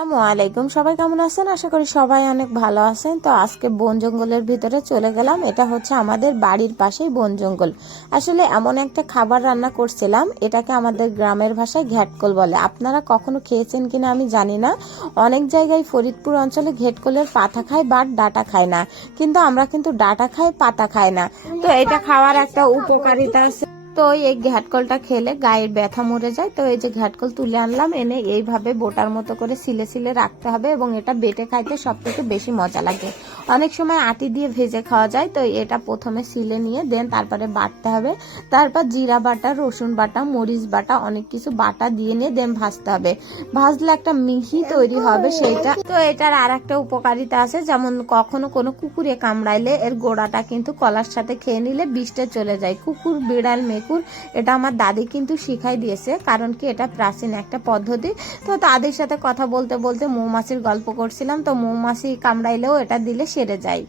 আসসালামু আলাইকুম। সবাই কেমন আছেন? আশা করি সবাই অনেক ভালো আছেন। তো আজকে বন জঙ্গলের ভিতরে চলে গেলাম। এটা হচ্ছে আমাদের বাড়ির পাশেই বন জঙ্গল। আসলে এমন একটা খাবার রান্না করছিলাম, এটাকে আমাদের গ্রামের ভাষায় ঘ্যাটকল বলে। আপনারা কখনো খেয়েছেন কিনা আমি জানি না। অনেক জায়গায় ফরিদপুর অঞ্চলে ঘেটকলের পাতা খায় বাট ডাটা খায় না, কিন্তু আমরা কিন্তু ডাটা খাই, পাতা খাই না। তো এটা খাওয়ার একটা উপকারিতা আছে। তো এই ঘ্যাটকলটা খেলে গায়ের ব্যথা মরে যায়। তো এই যে ঘ্যাটকল তুলে আনলাম, এনে এইভাবে বোটার মতো করে সিলে সিলে রাখতে হবে এবং এটা বেটে খাইতে সব থেকে বেশি মজা লাগে। অনেক সময় আটি দিয়ে ভেজে খাওয়া যায়। তো এটা প্রথমে সিলে নিয়ে দেন তারপরে বাটতে হবে। তারপর জিরা বাটা, রসুন বাটা, মরিচ বাটা, অনেক কিছু বাটা দিয়ে নিয়ে দেন ভাজতে হবে। ভাজলে একটা মিহি তৈরি হবে সেইটা। তো এটার আর একটা উপকারিতা আছে, যেমন কখনো কোনো কুকুরে কামড়াইলে এর গোড়াটা কিন্তু কলার সাথে খেয়ে নিলে বিষটা চলে যায়। কুকুর, বিড়াল, মেকুর, এটা আমার দাদি কিন্তু শিখাই দিয়েছে, কারণ কি এটা প্রাচীন একটা পদ্ধতি। তো দাদির সাথে কথা বলতে বলতে মৌমাছির গল্প করছিলাম, তো মৌমাছি কামড়াইলেও এটা দিলে সেরে যায়।